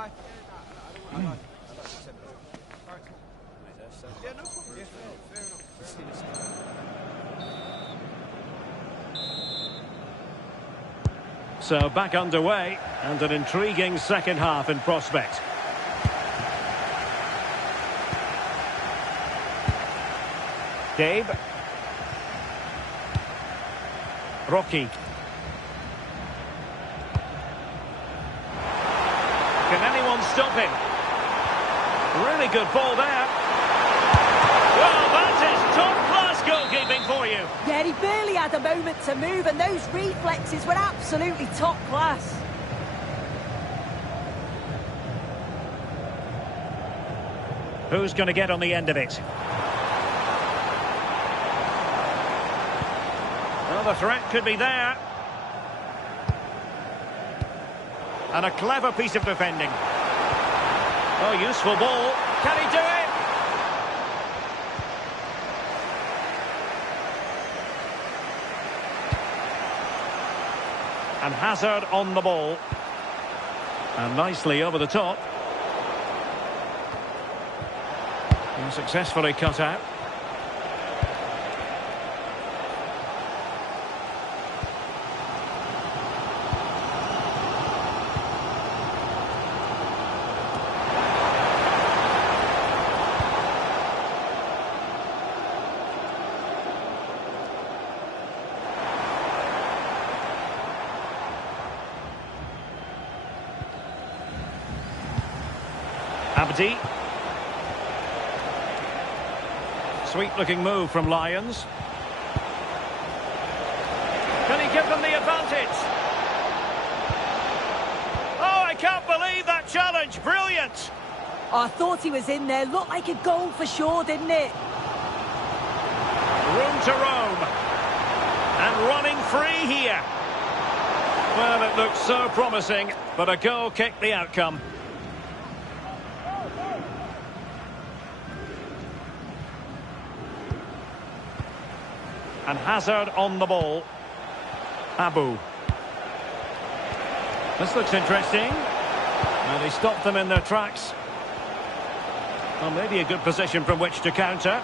Yeah, no problem. Yeah, fair enough. So back underway, and an intriguing second half in prospect. Gabe. Rocky. Can anyone stop him? Really good ball there. Well, that is top-class goalkeeping for you. Yeah, he barely had a moment to move, and those reflexes were absolutely top class. Who's going to get on the end of it? Well, the threat could be there. And a clever piece of defending. Oh, useful ball. Can he do it? And Hazard on the ball. And nicely over the top. And successfully cut out. Abdi. Sweet looking move from Lions. Can he give them the advantage? Oh, I can't believe that challenge. Brilliant. I thought he was in there. Looked like a goal for sure, didn't it? Room to roam. And running free here. Well, it looked so promising, but a goal kicked the outcome. And Hazard on the ball. Abu. This looks interesting. And they stopped them in their tracks. Well, maybe a good position from which to counter.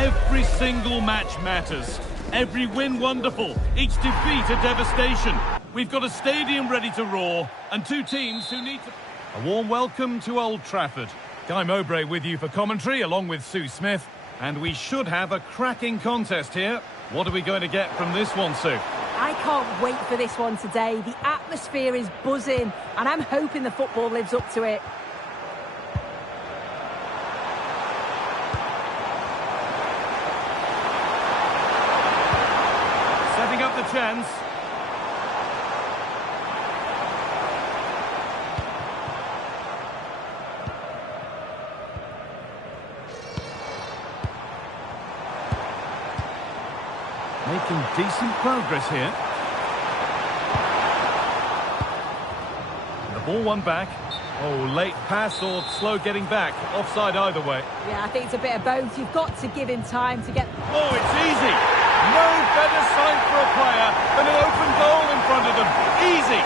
Every single match matters. Every win wonderful, each defeat a devastation. We've got a stadium ready to roar, and two teams who need to... A warm welcome to Old Trafford. Guy Mowbray with you for commentary, along with Sue Smith. And we should have a cracking contest here. What are we going to get from this one, Sue? I can't wait for this one today. The atmosphere is buzzing, and I'm hoping the football lives up to it. Setting up the chance. Making decent progress here. The ball won back. Oh, late pass or slow getting back. Offside either way. Yeah, I think it's a bit of both. You've got to give him time to get... Oh, it's easy. No better sight for a player than an open goal in front of them. Easy.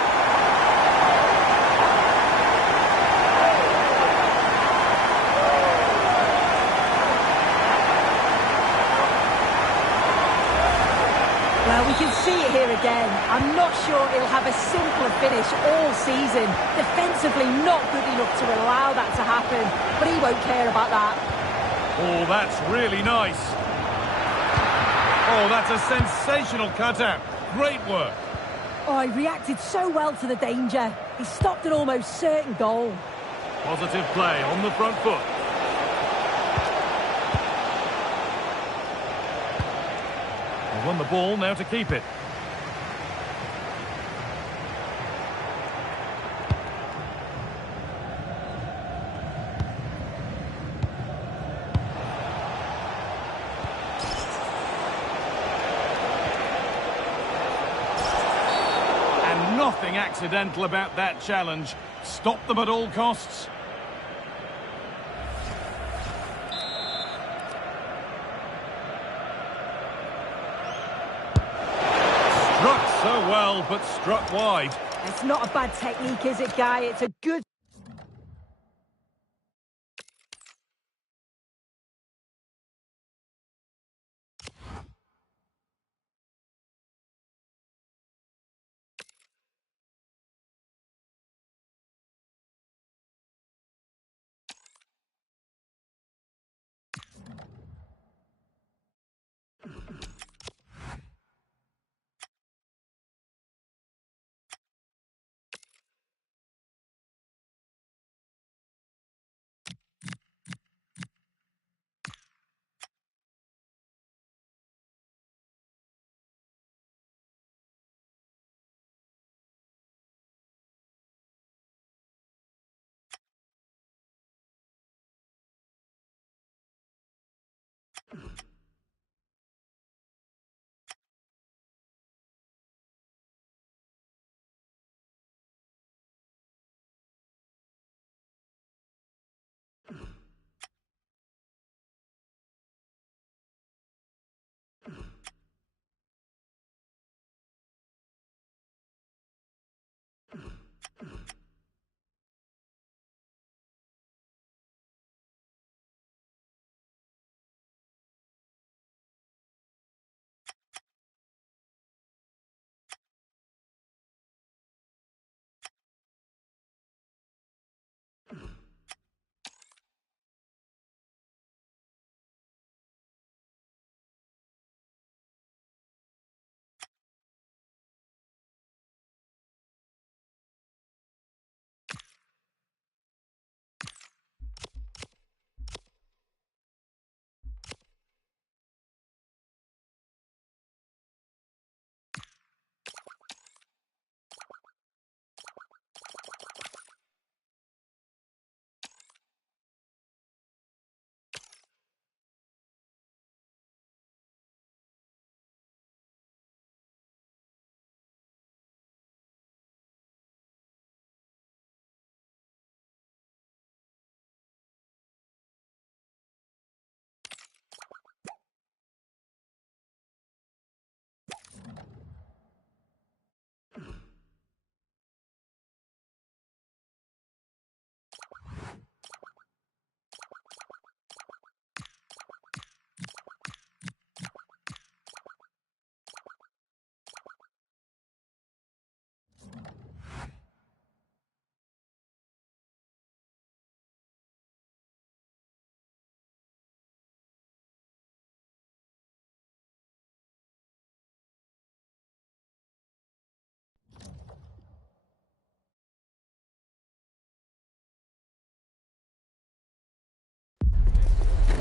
Well, we can see it here again. I'm not sure he'll have a simpler finish all season. Defensively not good enough to allow that to happen, but he won't care about that. Oh, that's really nice. Oh, that's a sensational cutout. Great work. Oh, he reacted so well to the danger. He stopped an almost certain goal. Positive play on the front foot. They won the ball, now to keep it. Nothing accidental about that challenge. Stop them at all costs. Struck so well, but struck wide. It's not a bad technique, is it, Guy? It's a good...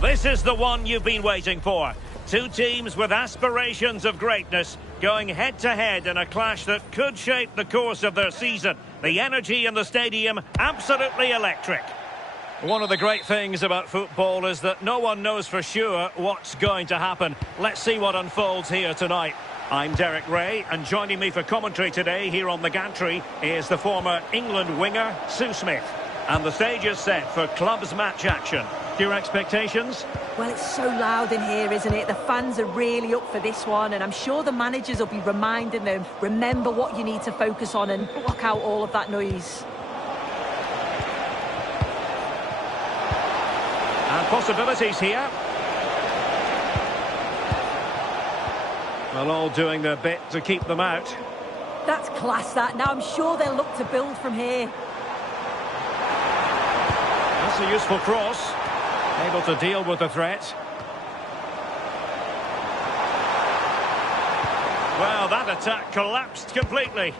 This is the one you've been waiting for. Two teams with aspirations of greatness going head-to-head in a clash that could shape the course of their season. The energy in the stadium, absolutely electric. One of the great things about football is that no one knows for sure what's going to happen. Let's see what unfolds here tonight. I'm Derek Ray, and joining me for commentary today here on the gantry is the former England winger, Sue Smith. And the stage is set for clubs match action. Your expectations? Well, it's so loud in here, isn't it? The fans are really up for this one, and I'm sure the managers will be reminding them, remember what you need to focus on and block out all of that noise. And possibilities here. Well, all doing their bit to keep them out. That's class, that. Now I'm sure they'll look to build from here. That's a useful cross. Able to deal with the threat. Well, that attack collapsed completely.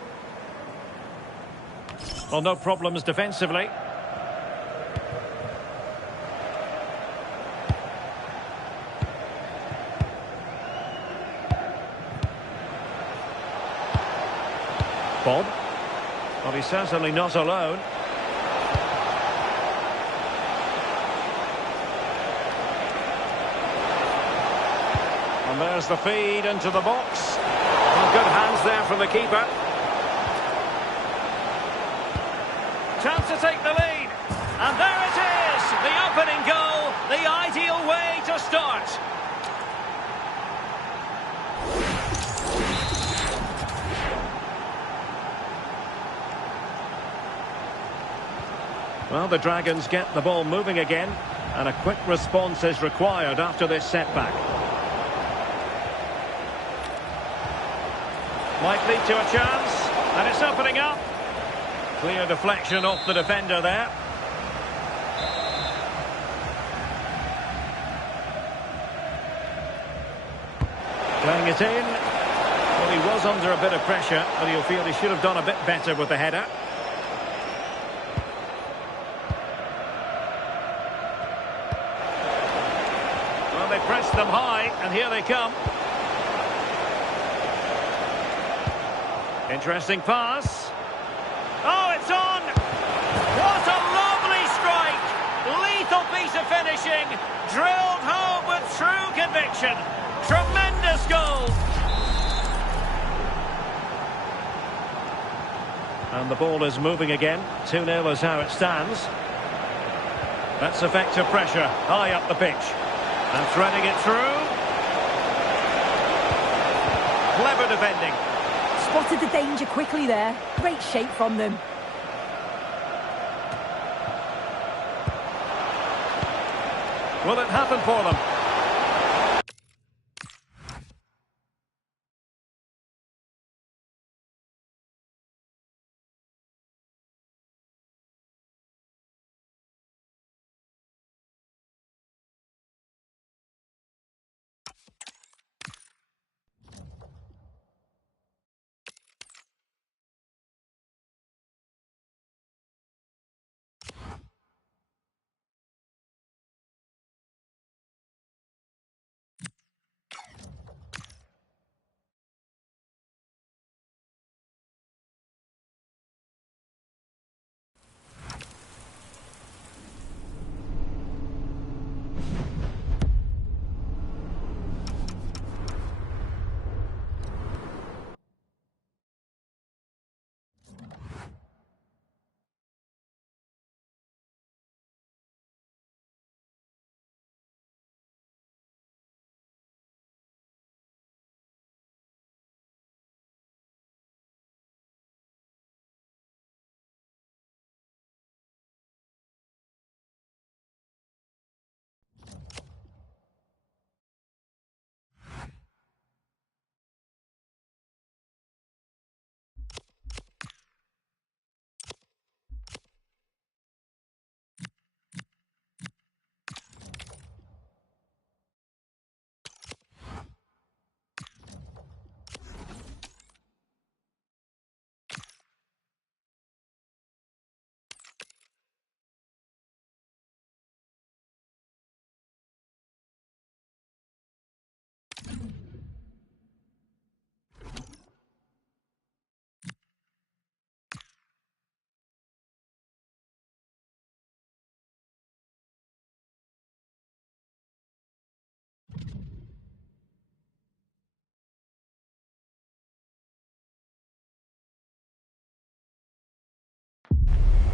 Well, no problems defensively. Bob. Well, he's certainly not alone. And there's the feed into the box. Well, good hands there from the keeper. Chance to take the lead. And there it is! The opening goal, the ideal way to start. Well, the Dragons get the ball moving again, and a quick response is required after this setback. Might lead to a chance, and it's opening up. Clear deflection off the defender there. Playing it in. Well, he was under a bit of pressure, but he'll feel he should have done a bit better with the header. Well, they pressed them high, and here they come. Interesting pass. Oh, it's on! What a lovely strike! Lethal piece of finishing, drilled home with true conviction. Tremendous goal! And the ball is moving again. 2-0 is how it stands. That's effective pressure, high up the pitch. And threading it through. Clever defending. Spotted the danger quickly there. Great shape from them. Will it happen for them?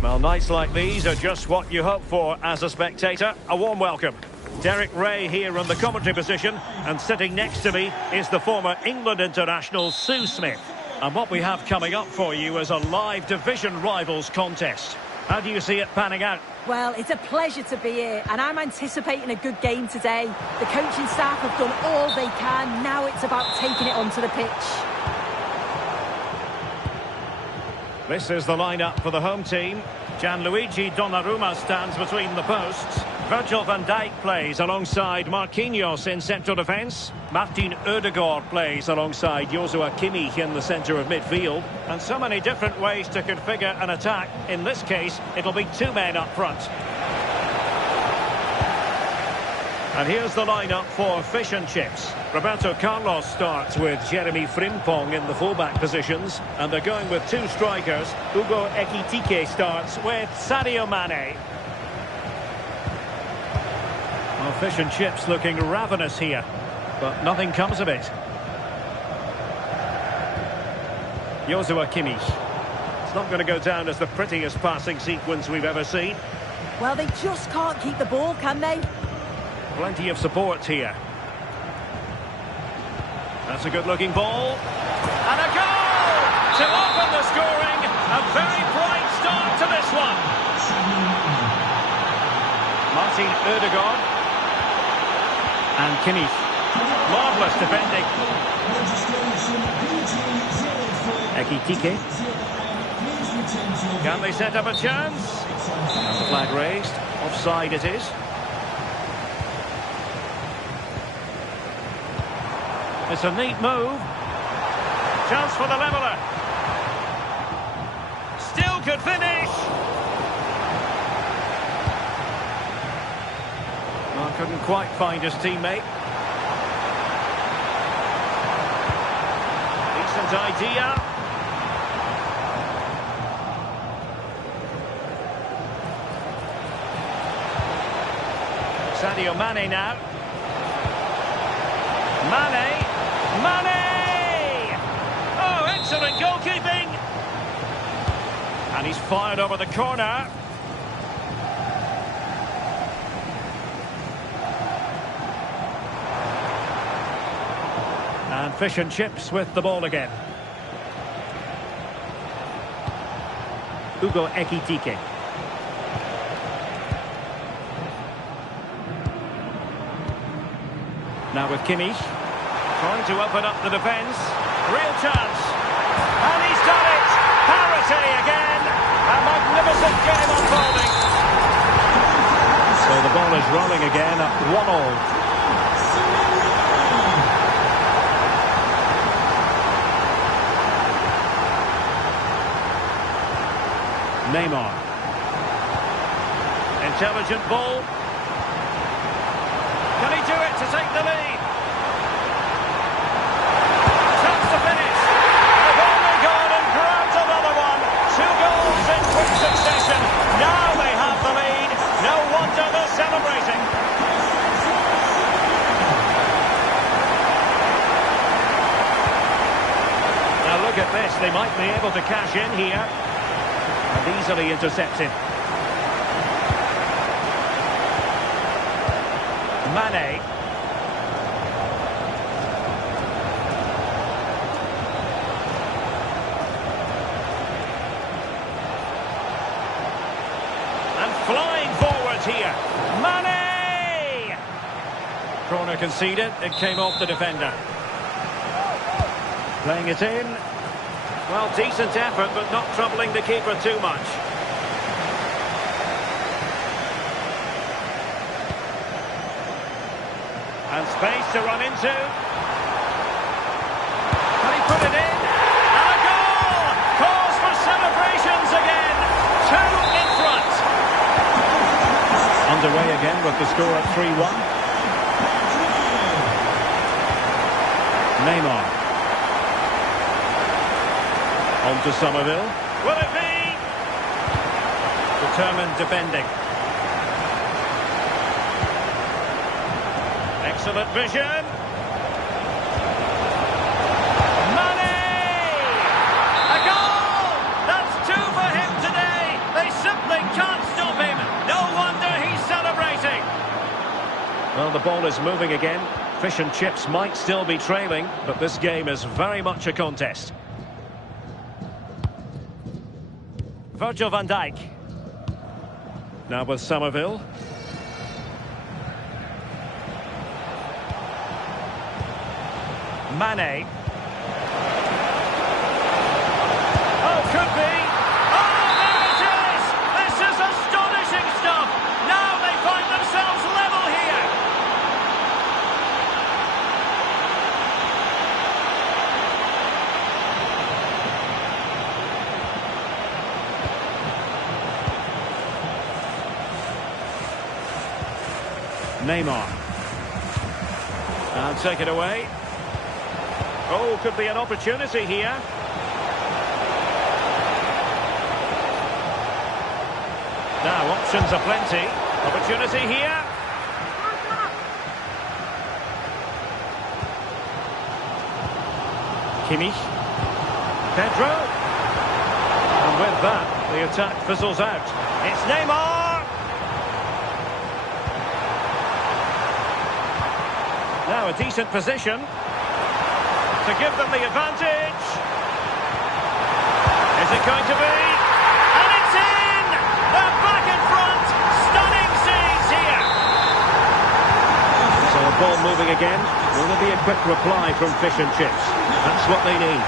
Well, nights like these are just what you hope for as a spectator. A warm welcome. Derek Ray here in the commentary position, and sitting next to me is the former England international Sue Smith. And what we have coming up for you is a live division rivals contest. How do you see it panning out? Well, it's a pleasure to be here, and I'm anticipating a good game today. The coaching staff have done all they can. Now it's about taking it onto the pitch. This is the lineup for the home team. Gianluigi Donnarumma stands between the posts. Virgil van Dijk plays alongside Marquinhos in central defence. Martin Ødegaard plays alongside Joshua Kimmich in the centre of midfield. And so many different ways to configure an attack. In this case, it'll be two men up front. And here's the lineup for fish and chips. Roberto Carlos starts with Jeremy Frimpong in the fullback positions. And they're going with two strikers. Hugo Ekitike starts with Sadio Mane. Well, fish and chips looking ravenous here, but nothing comes of it. Joshua Kimmich. It's not going to go down as the prettiest passing sequence we've ever seen. Well, they just can't keep the ball, can they? Plenty of support here. That's a good-looking ball. And a goal! To open the scoring. A very bright start to this one. Martin Ødegaard. And Kimmich. Marvellous defending. Ekitike. Can they set up a chance? And the flag raised. Offside it is. It's a neat move. Chance for the leveller. Still could finish. Well, couldn't quite find his teammate. Decent idea. Sadio Mane now. Mane. Mane! Oh, excellent goalkeeping! And he's fired over the corner. And fish and chips with the ball again. Hugo Ekitike. Now with Kimmich. Trying to open up the defence. Real chance. And he's done it! Parity again! A magnificent game unfolding. So the ball is rolling again at 1-1. Neymar. Intelligent ball. Can he do it to take the lead? Chance to finish. They've only gone and grabbed another one. 2 goals in quick succession. Now they have the lead. No wonder they're celebrating. Now look at this. They might be able to cash in here. And easily intercepted. Mane. And flying forwards here. Mane! Corner conceded. It came off the defender. Playing it in. Well, decent effort, but not troubling the keeper too much. And space to run into. Can he put it in? And a goal! Calls for celebrations again. 2 in front. Underway again with the score at 3-1. Neymar. On to Somerville. Will it be? Determined defending. Excellent vision. Mane! A goal! That's 2 for him today. They simply ball is moving again. Fish and chips might still be trailing, but this game is very much a contest. Virgil van Dijk. Now with Somerville. Mane. Oh, could be. Oh, there it is! This is astonishing stuff! Now they find themselves level here! Neymar. And take it away. Oh, could be an opportunity here. Now, options are plenty. Opportunity here. Kimmich. Pedro. And with that, the attack fizzles out. It's Neymar. Now a decent position to give them the advantage. Is it going to be? And it's in! They're back in front! Stunning scenes here! So the ball moving again. Will there be a quick reply from Fish and Chips? That's what they need.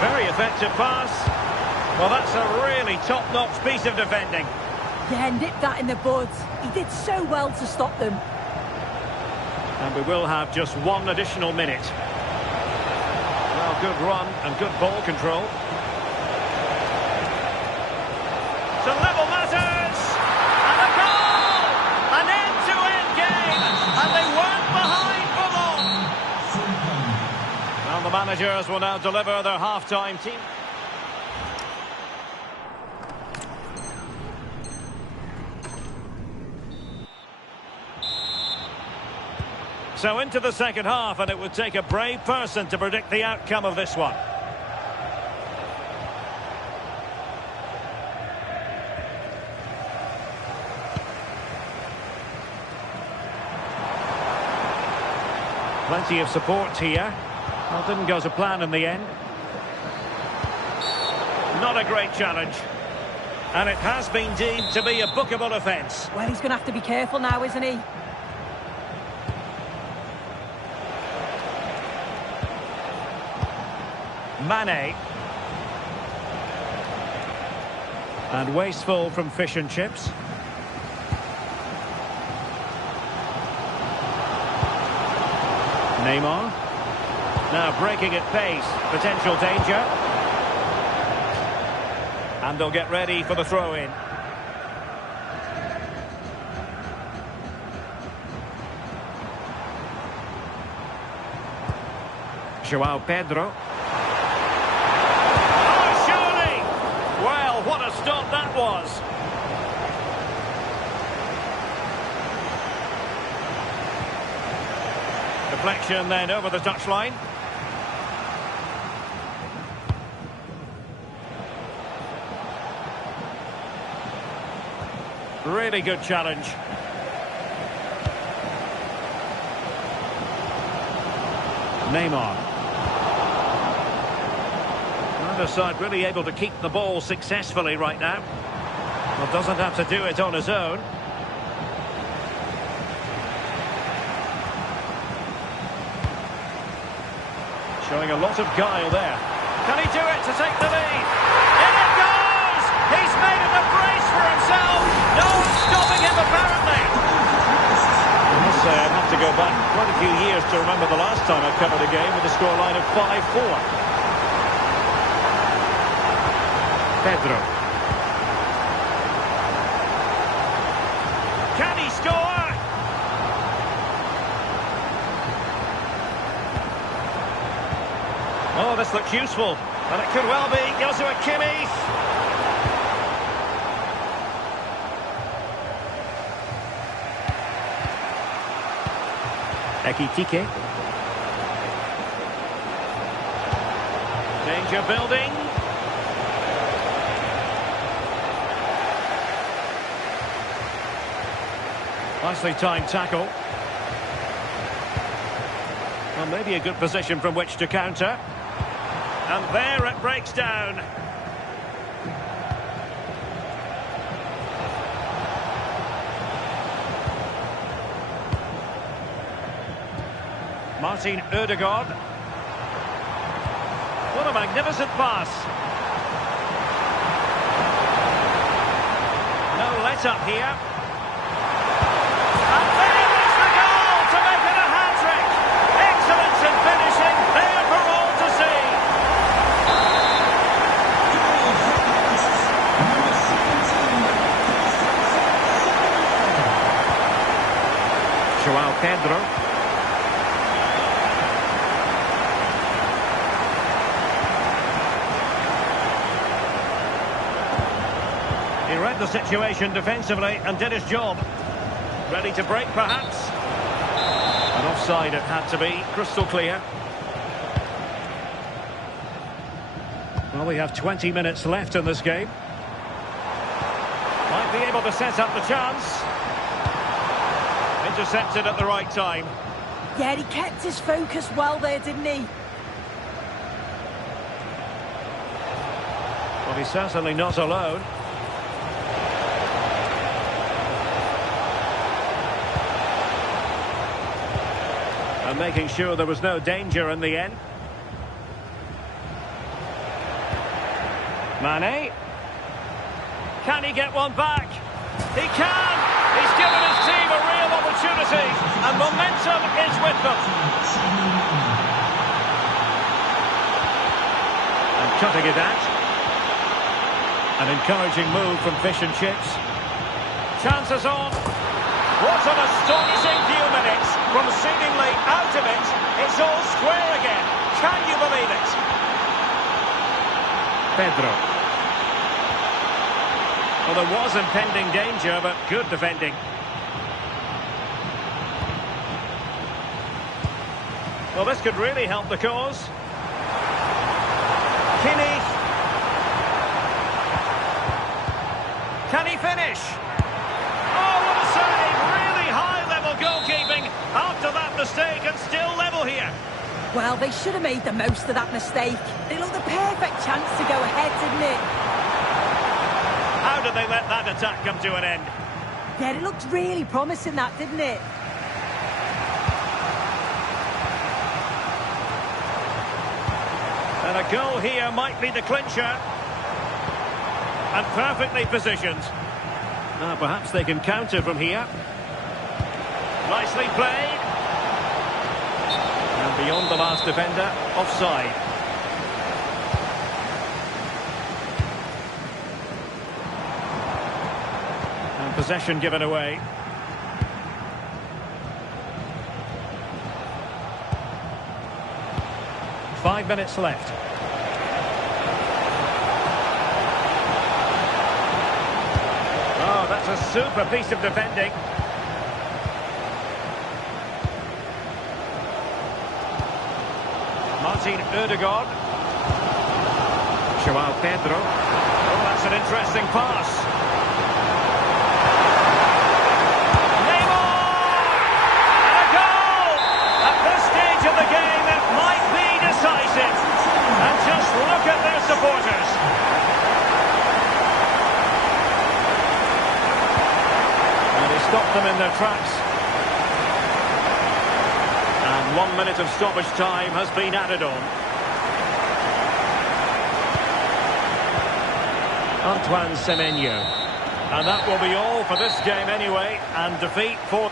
Very effective pass. Well, that's a really top-notch piece of defending. Yeah, nipped that in the bud. He did so well to stop them. And we will have just one additional minute. Well, good run and good ball control. To level matters! And a goal! An end-to-end game! And they weren't behind for long! Well, the managers will now deliver their half-time team. So into the second half, and it would take a brave person to predict the outcome of this one. Plenty of support here. Well, didn't go to plan in the end. Not a great challenge. And it has been deemed to be a bookable offence. Well, he's going to have to be careful now, isn't he? Mane. And wasteful from Fish and Chips. Neymar. Now breaking at pace. Potential danger. And they'll get ready for the throw-in. João Pedro. Well, what a stop that was. Deflection then over the touchline. Really good challenge. Neymar. Neither side really able to keep the ball successfully right now. Well, doesn't have to do it on his own. Showing a lot of guile there. Can he do it to take the lead? In it goes! He's made it a brace for himself. No one stopping him apparently. I must say I'd have to go back quite a few years to remember the last time I covered a game with a scoreline of 5-4. Pedro. Can he score? Oh, this looks useful. And it could well be. Goes to a Kimmich. Ekitike. Danger building. Nicely timed tackle. Well, maybe a good position from which to counter. And there it breaks down. Martin Ødegaard. What a magnificent pass. No let-up here. And there is the goal to make it a hat-trick. Excellence in finishing, there for all to see. João Pedro. He read the situation defensively and did his job. Ready to break, perhaps? An offside it had to be, crystal clear. Well, we have 20 minutes left in this game. Might be able to set up the chance. Intercepted at the right time. Yeah, he kept his focus well there, didn't he? Well, he's certainly not alone. And making sure there was no danger in the end. Mane. Can he get one back? He can! He's given his team a real opportunity, and momentum is with them. And cutting it out. An encouraging move from Fish and Chips. Chances on. What an astonishing few minutes. From seemingly out of it, it's all square again. Can you believe it? Pedro. Well, there was impending danger, but good defending. Well, this could really help the cause. Kimmich. Can he finish? Oh, what a save! Really high-level goalkeeping after that mistake, and still level here. Well, they should have made the most of that mistake. It looked the perfect chance to go ahead, didn't it? How did they let that attack come to an end? Yeah, it looked really promising, that, didn't it? And a goal here might be the clincher. And perfectly positioned. Now, perhaps they can counter from here. Nicely played. And beyond the last defender, offside. And possession given away. Five minutes left. Oh, that's a super piece of defending. Martin Ødegaard. João Pedro. Oh, that's an interesting pass. Neymar! And a goal! At this stage of the game, it might be decisive. And just look at their supporters. And he stopped them in their tracks. And 1 minute of stoppage time has been added on. Antoine Semenyo. And that will be all for this game anyway. And defeat for...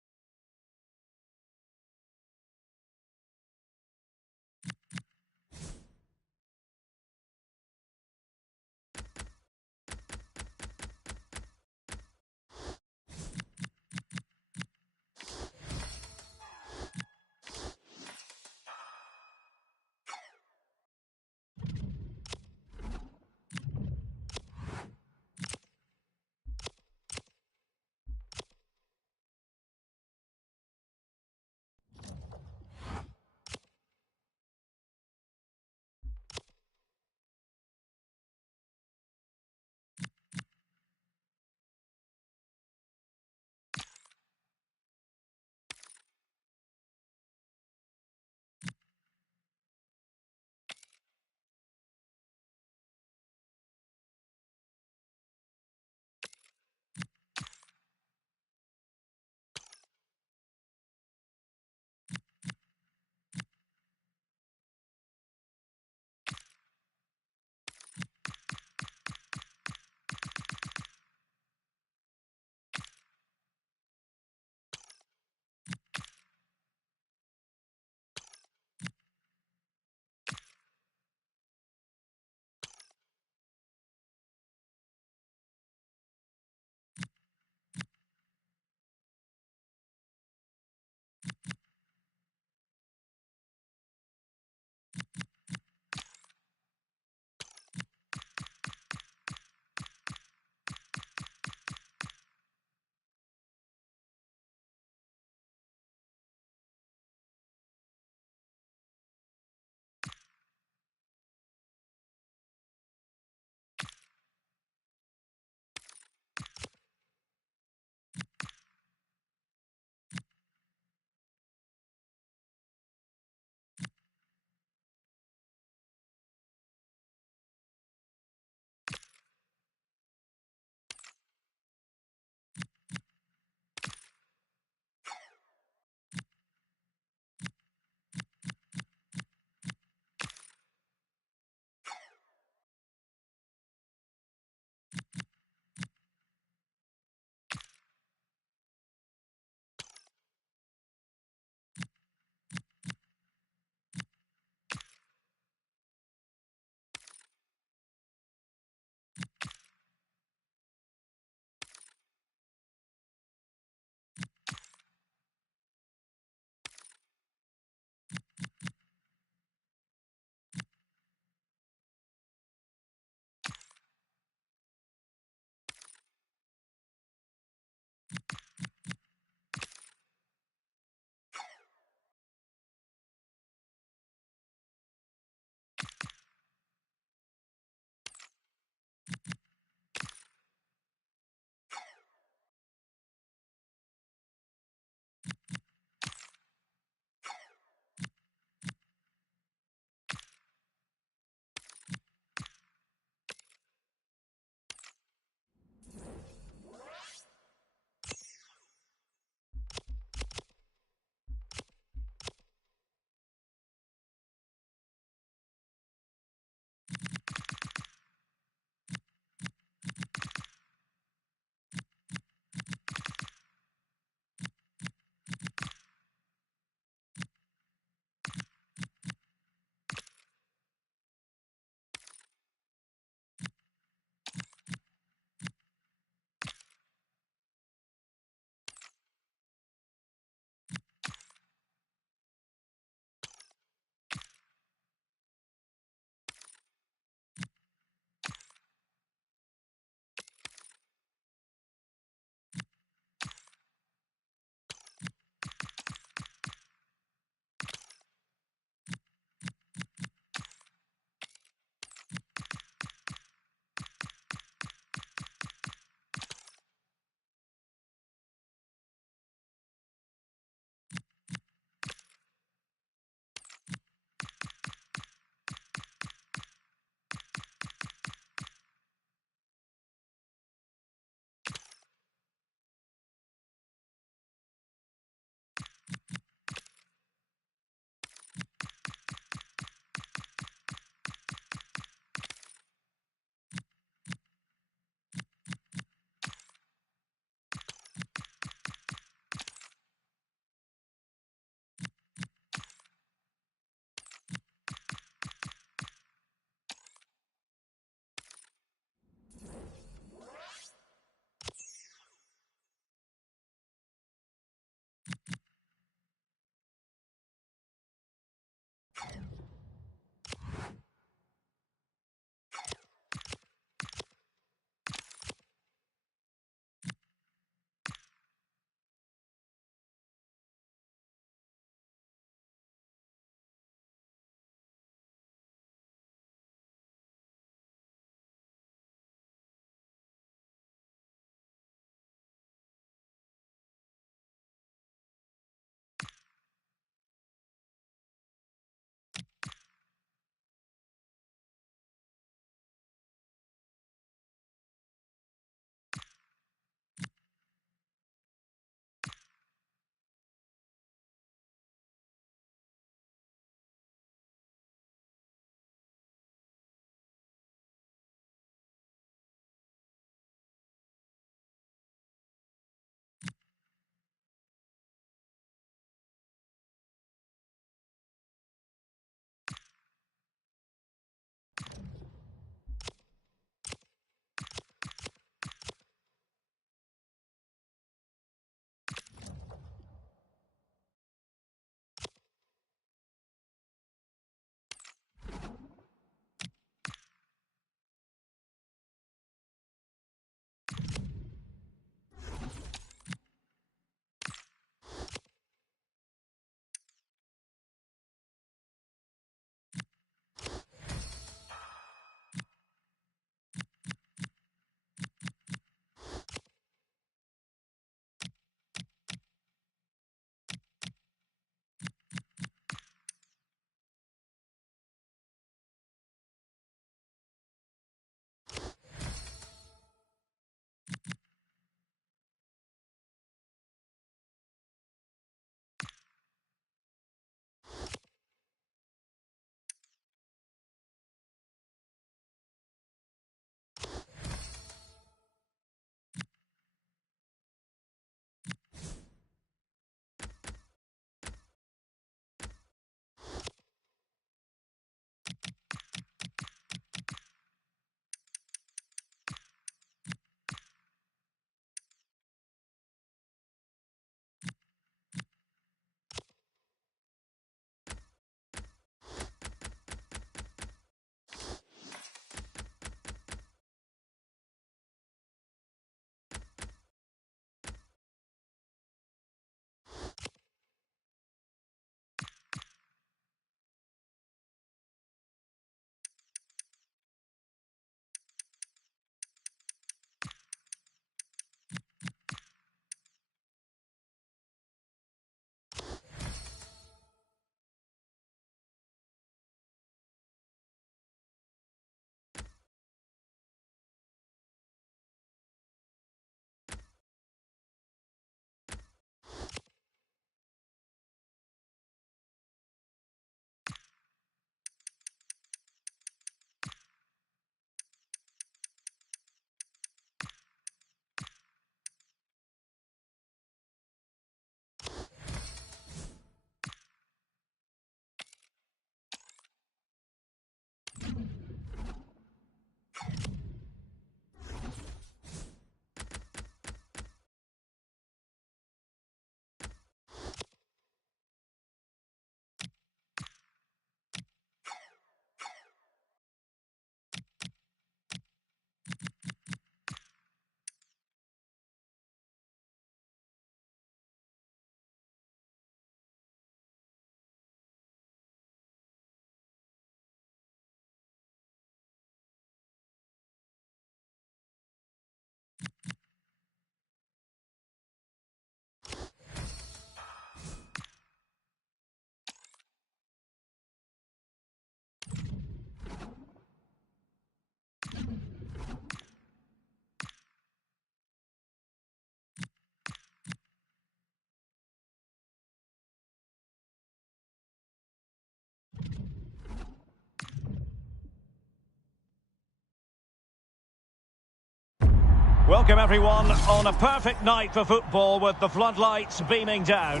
Welcome everyone on a perfect night for football with the floodlights beaming down.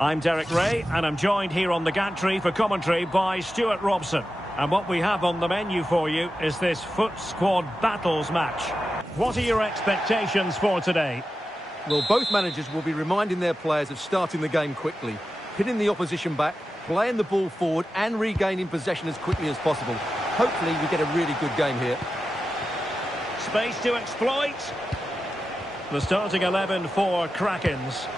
I'm Derek Ray and I'm joined here on the gantry for commentary by Stuart Robson. And what we have on the menu for you is this Foot Squad Battles match. What are your expectations for today? Well, both managers will be reminding their players of starting the game quickly, hitting the opposition back, playing the ball forward and regaining possession as quickly as possible. Hopefully we get a really good game here. Space to exploit. The starting 11 for Krakens.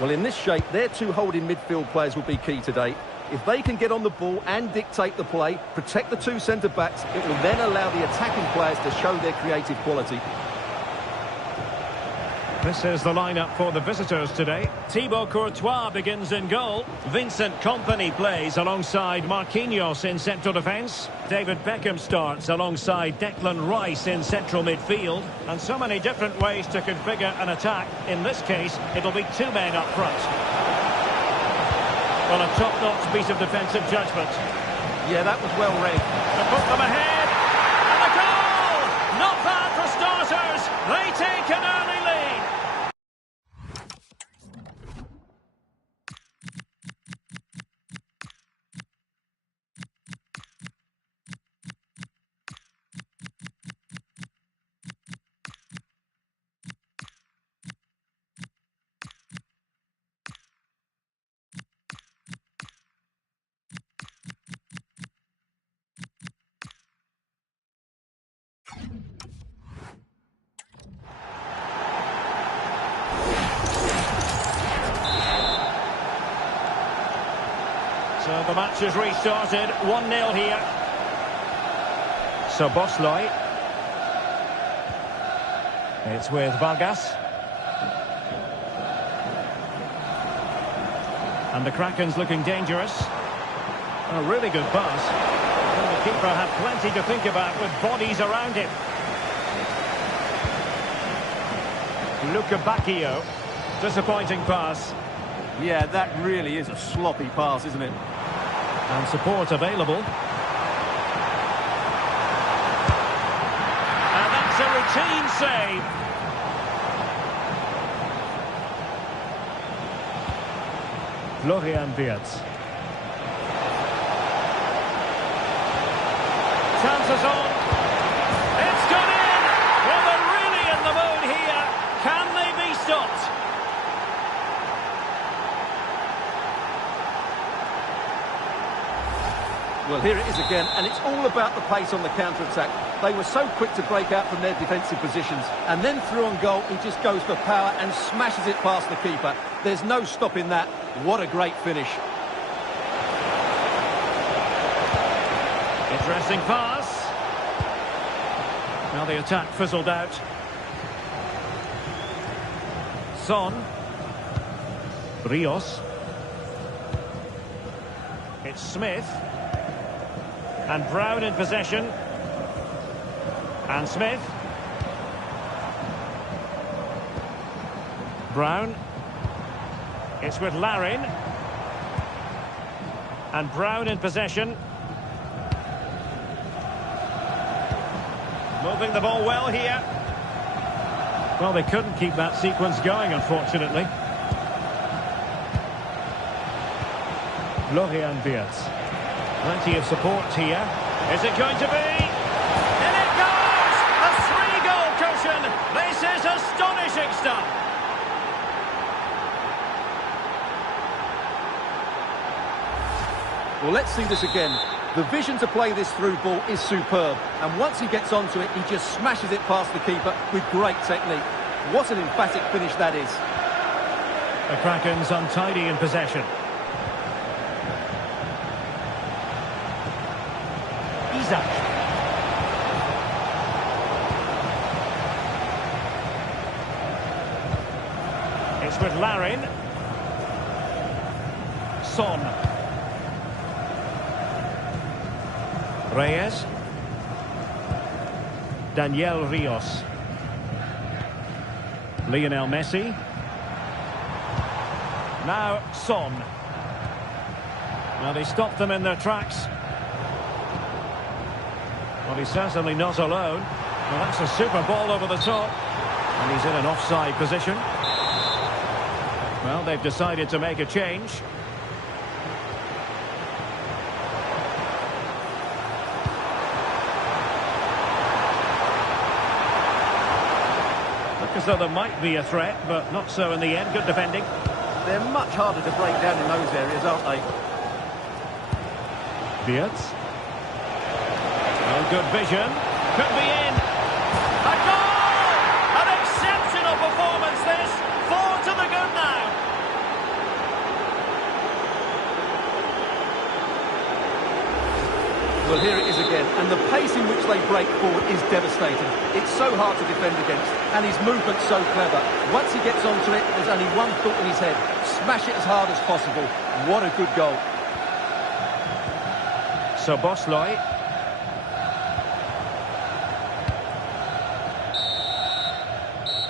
Well, in this shape, their two holding midfield players will be key today. If they can get on the ball and dictate the play, protect the two centre-backs, it will then allow the attacking players to show their creative quality. This is the lineup for the visitors today. Thibaut Courtois begins in goal. Vincent Kompany plays alongside Marquinhos in central defence. David Beckham starts alongside Declan Rice in central midfield. And so many different ways to configure an attack. In this case, it'll be two men up front. Well, a top-notch piece of defensive judgment. Yeah, that was well read. To put them ahead. And a goal! Not bad for starters. They take an early lead. So the match has restarted, 1-0 here. So Bosley. It's with Vargas. And the Krakens looking dangerous. A really good pass. And the keeper had plenty to think about with bodies around him. Luca Bacchio. Disappointing pass. Yeah, that really is a sloppy pass, isn't it? And support available. And that's a routine save. Florian Wirtz. Chances on. It's gone in! Well, they're really in the mood here. Can they be stopped? Well, here it is again, and it's all about the pace on the counter-attack. They were so quick to break out from their defensive positions, and then through on goal, he just goes for power and smashes it past the keeper. There's no stopping that. What a great finish. Interesting pass. Now the attack fizzled out. Son. Rios. It's Smith. And Brown in possession. And Smith. Brown. It's with Larin. And Brown in possession. Moving the ball well here. Well, they couldn't keep that sequence going, unfortunately. Florian Wirtz. Plenty of support here. Is it going to be? In it goes! A 3-goal cushion! This is astonishing stuff! Well, let's see this again. The vision to play this through ball is superb. And once he gets onto it, he just smashes it past the keeper with great technique. What an emphatic finish that is. The Krakens untidy in possession. Isaac. It's with Larin. Son. Reyes. Daniel Rios. Lionel Messi. Now Son. Now they stopped them in their tracks. Well, he's certainly not alone. Well, that's a super ball over the top. And he's in an offside position. Well, they've decided to make a change. Look as though there might be a threat, but not so in the end. Good defending. They're much harder to break down in those areas, aren't they? Beards. Oh, good vision. Could be in. A goal! An exceptional performance this. 4 to the good now. Well, here it is again, and the pace in which they break forward is devastating. It's so hard to defend against, and his movement's so clever. Once he gets onto it, there's only one thought in his head. Smash it as hard as possible. What a good goal. So Bosloy.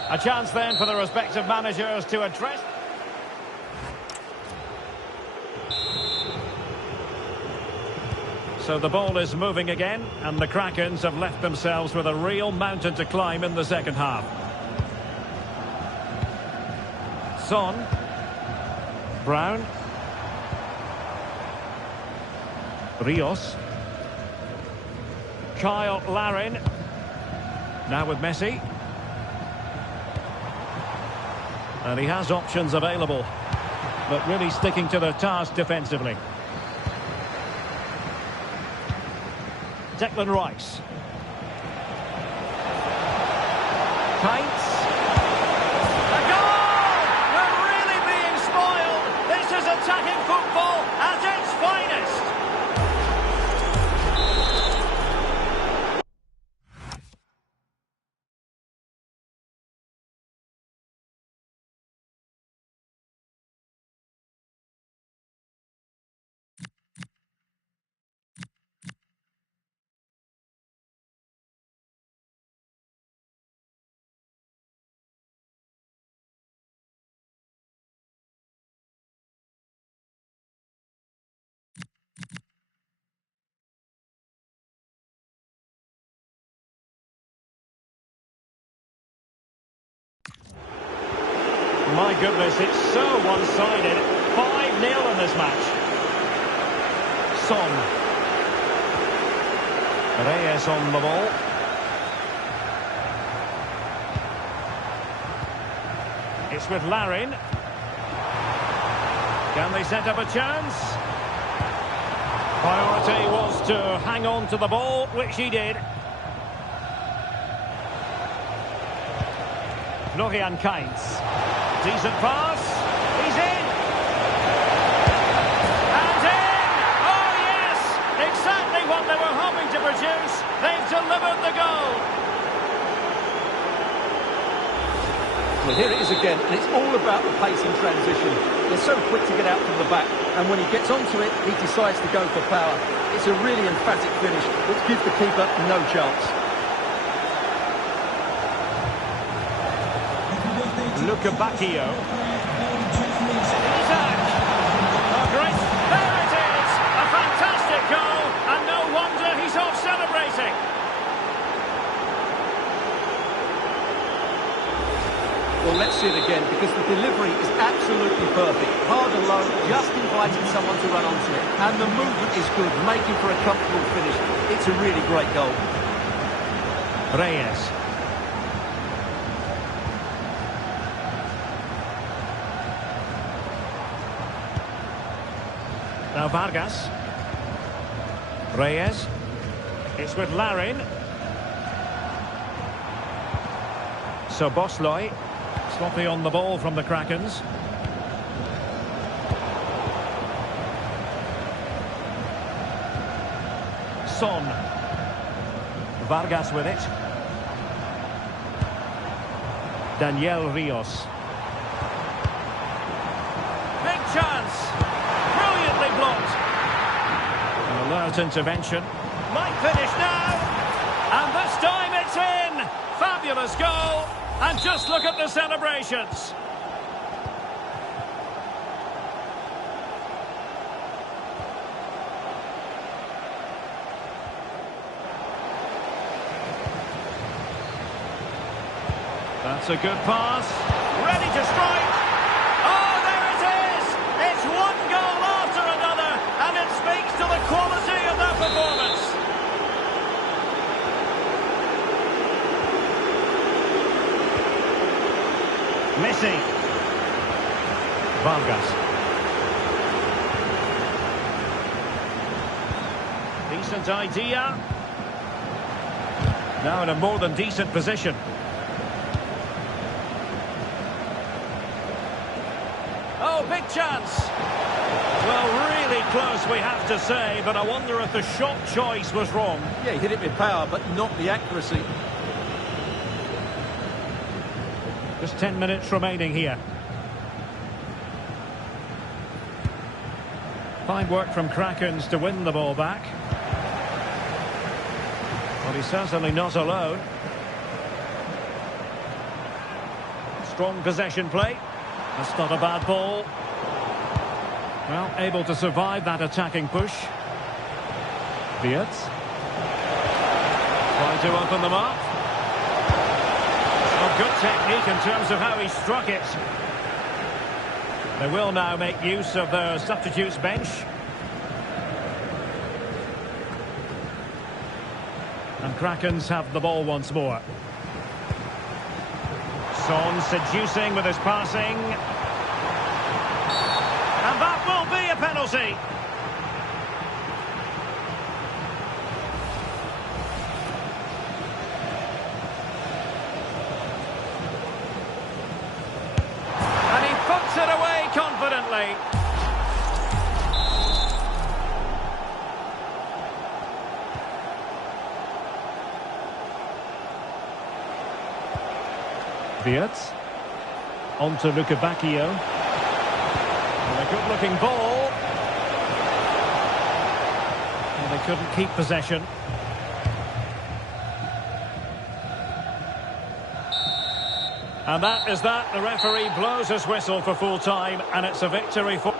A chance then for the respective managers to address. So the ball is moving again, and the Krakens have left themselves with a real mountain to climb in the second half. Son. Brown. Rios. Kyle Larin. Now with Messi. And he has options available, but really sticking to the task defensively. Declan Rice. Kites. A goal! We're really being spoiled. This is attacking football at its finest. My goodness, it's so one-sided. 5-0 in this match. Son. Reyes on the ball. It's with Larin. Can they set up a chance? Priority was to hang on to the ball, which he did. Florian Kainz. Decent pass. He's in. And in! Oh, yes! Exactly what they were hoping to produce. They've delivered the goal. Well, here it is again, and it's all about the pace in transition. They're so quick to get out from the back, and when he gets onto it, he decides to go for power. It's a really emphatic finish, which gives the keeper no chance. Luca Bacchio. Isaac. Oh, great. There it is. A fantastic goal. And no wonder he's off celebrating. Well, let's see it again, because the delivery is absolutely perfect. Hard and low, just inviting someone to run onto it. And the movement is good, making for a comfortable finish. It's a really great goal. Reyes. Now Vargas. Reyes. It's with Larin. So Bosloy. Sloppy on the ball from the Krakens. Son. Vargas with it. Daniel Rios. Big chance. Brilliantly blocked. An alert intervention. Might finish now. And this time it's in. Fabulous goal. And just look at the celebrations. That's a good pass. Ready to strike. Oh, there it is! It's one goal after another, and it speaks to the quality of their performance. Messi. Vargas. Decent idea. Now in a more than decent position. Oh, big chance. Well, really close, we have to say, but I wonder if the shot choice was wrong. Yeah, he hit it with power, but not the accuracy. Just 10 minutes remaining here. Fine work from Krakens to win the ball back. But he's certainly not alone. Strong possession play. That's not a bad ball. Well, able to survive that attacking push. Beard. Trying to open them up. Oh, good technique in terms of how he struck it. They will now make use of their substitutes bench. And Krakens have the ball once more. Son seducing with his passing. And that will be a penalty. And he puts it away confidently. Beard. On to Lukebakio. And a good-looking ball. And they couldn't keep possession. And that is that. The referee blows his whistle for full time, and it's a victory for...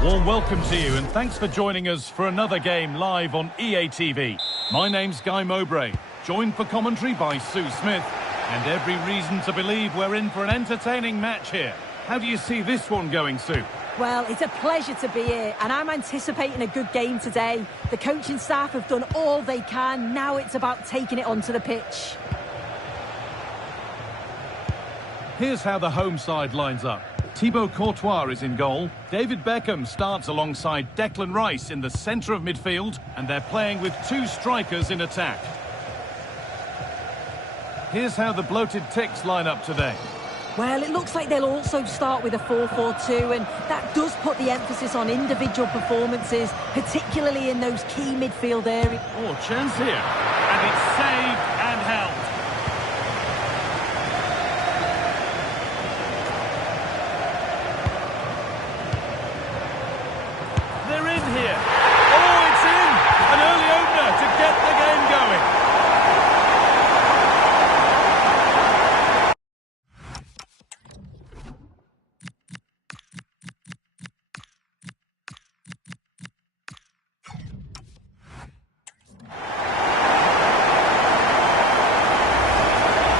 A warm welcome to you and thanks for joining us for another game live on EA TV. My name's Guy Mowbray, joined for commentary by Sue Smith, and every reason to believe we're in for an entertaining match here. How do you see this one going, Sue? Well, it's a pleasure to be here, and I'm anticipating a good game today. The coaching staff have done all they can. Now it's about taking it onto the pitch. Here's how the home side lines up. Thibaut Courtois is in goal. David Beckham starts alongside Declan Rice in the centre of midfield, and they're playing with two strikers in attack. Here's how the bloated Ticks line up today. Well, it looks like they'll also start with a 4-4-2, and that does put the emphasis on individual performances, particularly in those key midfield areas. Oh, chance here. And it's saved and held. They're in here. Oh, it's in! An early opener to get the game going.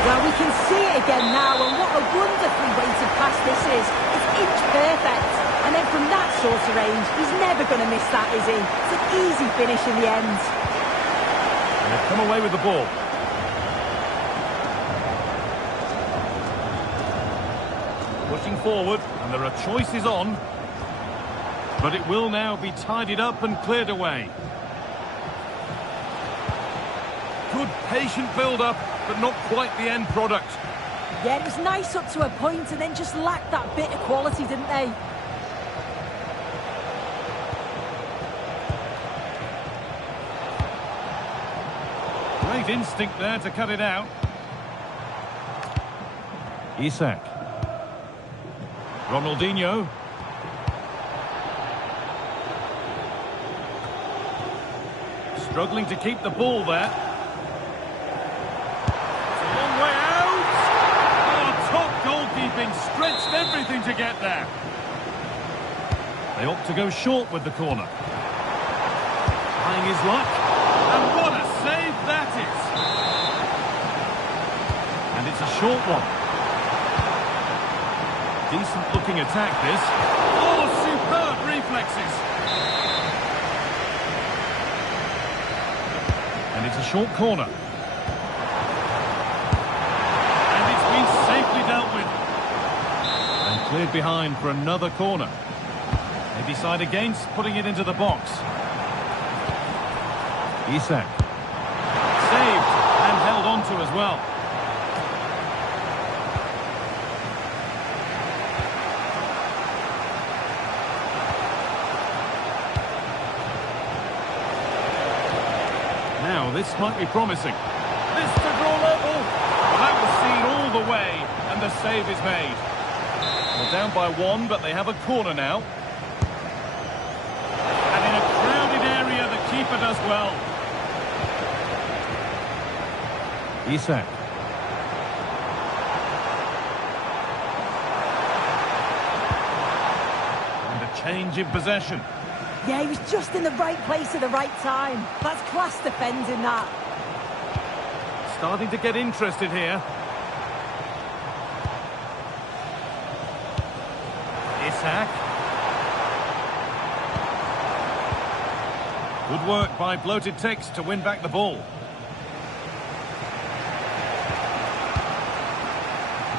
Well, we can see it again now, and what a wonderfully weighted pass this is. It's inch perfect. And then from that sort of range, he's never going to miss that, is he? It's an easy finish in the end. And they've come away with the ball. Pushing forward, and there are choices on. But it will now be tidied up and cleared away. Good patient build-up, but not quite the end product. Yeah, it was nice up to a point, and then just lacked that bit of quality, didn't they? Great instinct there to cut it out. Isak. Ronaldinho. Struggling to keep the ball there. It's a long way out. Oh, top goalkeeping, stretched everything to get there. They opt to go short with the corner. Trying his luck. And what a save that is. And it's a short one. Decent looking attack this. Oh, superb reflexes. And it's a short corner. And it's been safely dealt with. And cleared behind for another corner. They decide against putting it into the box. Isak. Saved and held on to as well. Now, this might be promising. This to draw level. Well, that was seen all the way, and the save is made. Well, down by one, but they have a corner now. And in a crowded area, the keeper does well. Isak. And a change in possession. Yeah, he was just in the right place at the right time. That's class defending, that. Starting to get interested here. Isak. Good work by bloated Ticks to win back the ball.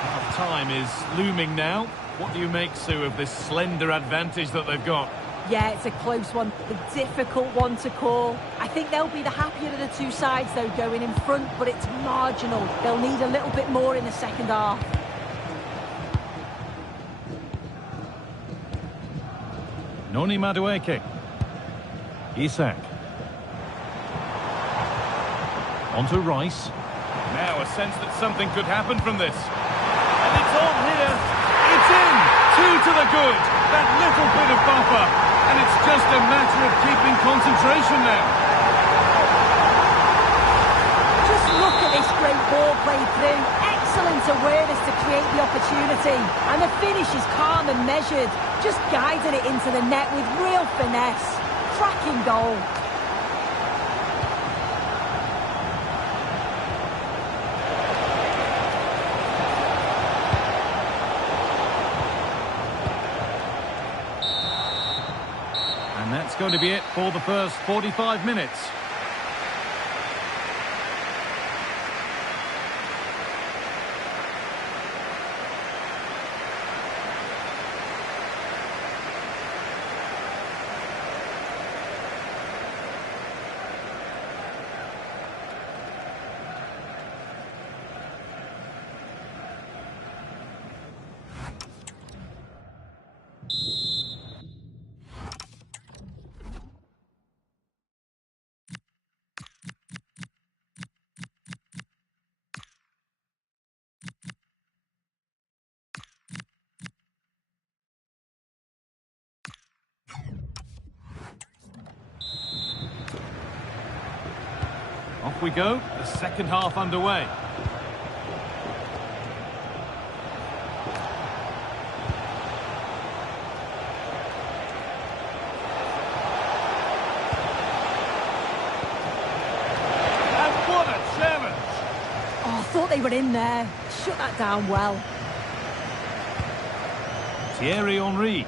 Half-time is looming now. What do you make, Sue, of this slender advantage that they've got? Yeah, it's a close one, a difficult one to call. I think they'll be the happier of the two sides, though, going in front, but it's marginal. They'll need a little bit more in the second half. Noni Madueke. Isak. Onto Rice. Now a sense that something could happen from this. And it's on here. It's in. Two to the good. That little bit of buffer. And it's just a matter of keeping concentration now. Just look at this great ball played through. Excellent awareness to create the opportunity. And the finish is calm and measured. just guiding it into the net with real finesse. Cracking goal. And that's going to be it for the first 45 minutes. Off we go, the second half underway. And what a challenge! Oh, I thought they were in there. Shut that down well. Thierry Henry.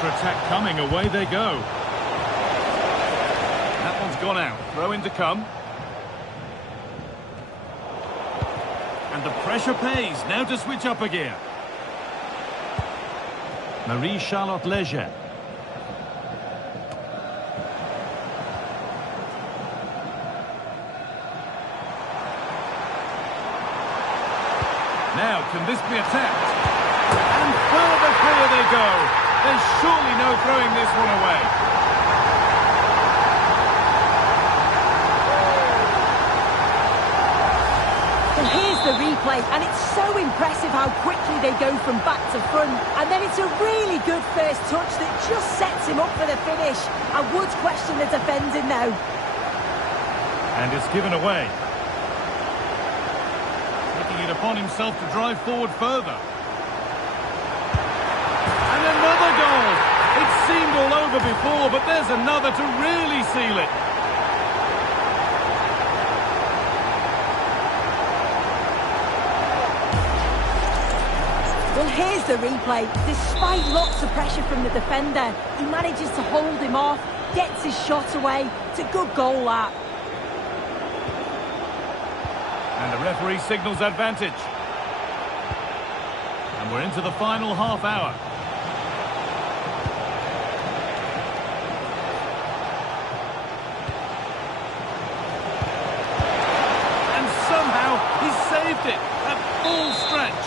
Attack coming, away they go. That one's gone out. Throw in to come. And the pressure pays. Now to switch up a gear. Marie-Charlotte Leger. Now, can this be attacked? And further clear they go. There's surely no throwing this one away. And here's the replay, and it's so impressive how quickly they go from back to front. And then it's a really good first touch that just sets him up for the finish. I would question the defending now. And it's given away. Taking it upon himself to drive forward further. Another goal! It seemed all over before, but there's another to really seal it. Well, here's the replay. Despite lots of pressure from the defender, he manages to hold him off, gets his shot away. It's a good goal, that. And the referee signals advantage. And we're into the final half hour. Saved it at full stretch.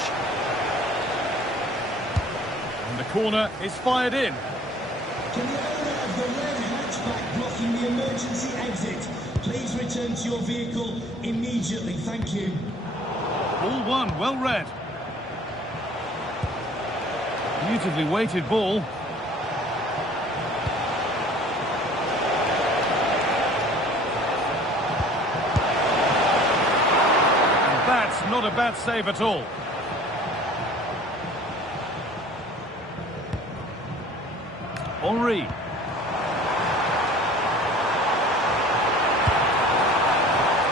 And the corner is fired in. Can the owner of the red hatchback blocking the emergency exit please return to your vehicle immediately? Thank you. Ball one, well read. Beautifully weighted ball. Not a bad save at all. Henry.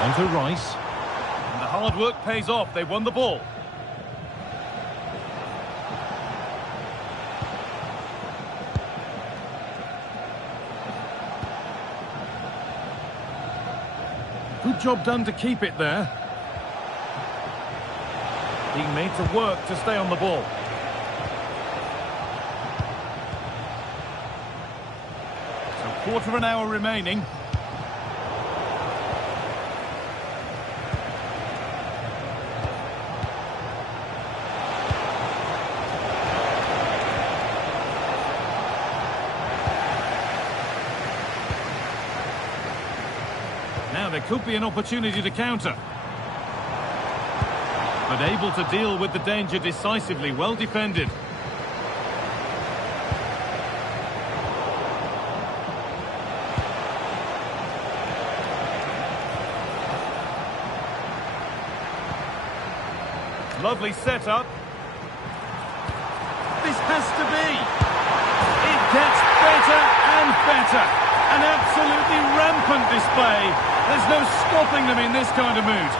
On to Rice. And the hard work pays off. They won the ball. Good job done to keep it there. Being made to work to stay on the ball. So Quarter of an hour remaining. Now there could be an opportunity to counter. But able to deal with the danger decisively, well defended. Lovely setup. This has to be. It gets better and better. An absolutely rampant display. There's no stopping them in this kind of mood.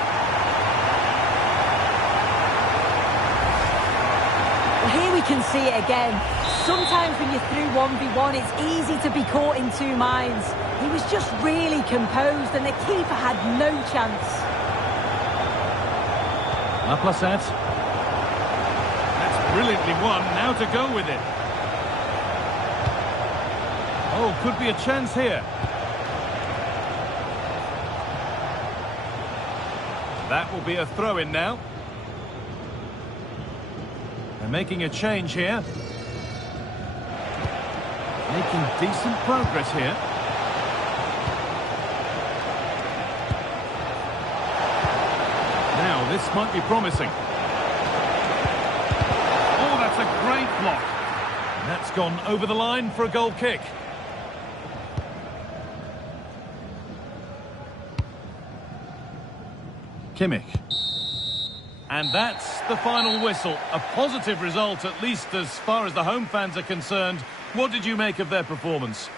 Well, here we can see it again. Sometimes when you're through 1v1, it's easy to be caught in two minds. He was just really composed and the keeper had no chance. Laplace. That's brilliantly won. Now to go with it. Oh, could be a chance here. That will be a throw-in now. They're making a change here. Making decent progress here. Now, this might be promising. Oh, that's a great block. And that's gone over the line for a goal kick. Kimmich. And that's the final whistle. A positive result, at least as far as the home fans are concerned. What did you make of their performance?